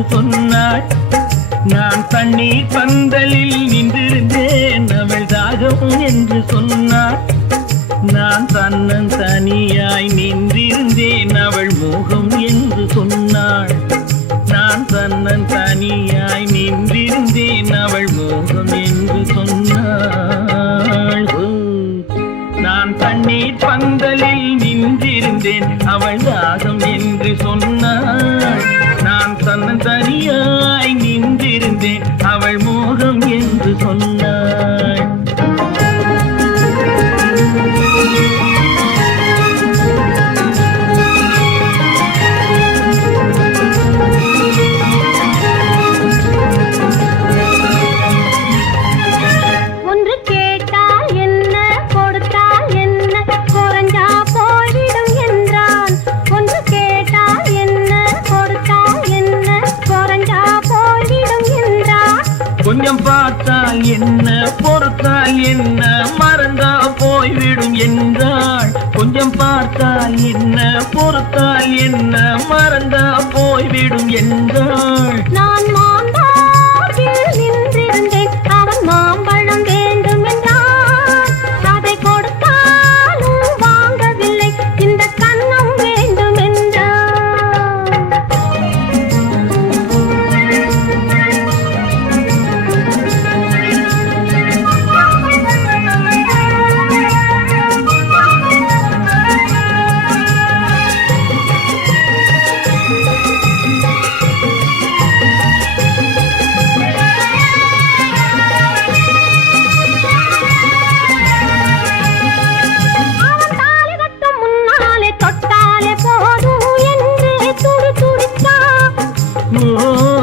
என்று சொன்னாள். நான் தண்ணீர் பந்தலில் நின்றிருந்தேன், அவள் தாகம் என்று சொன்னாள். நான் தன்னன் தனியாய் நின்றிருந்தேன், அவள் மோகம் என்று சொன்னாள். நான் தன்னன் தனியாய் நின்றிருந்தேன், அவள் மோகம் என்று சொன்னாள். நான் தண்ணீர் பந்தலில் நின்றிருந்தேன், அவள் தாகம் என்று சொன்னாள். நான் தன்னன் தனியாய் நின்றிருந்தேன், அவள் மோகம் என்று சொன்னாள். கொஞ்சம் பார்த்தால் என்ன, பொறுத்தால் என்ன, மறந்தா போய்விடும் என்றாள். கொஞ்சம் பார்த்தால் என்ன, பொறுத்தால் என்ன, மறந்தா போய்விடும் என்றாள். நான் மாம்பழத்தில் நின்றிருந்தேன், அவன் மாம்பழம் வேண்டும் என்றான். அதை கொடுத்தாலும் வாங்கவில்லை, இந்த கன்னம் வேண்டும் என்றான். ஓ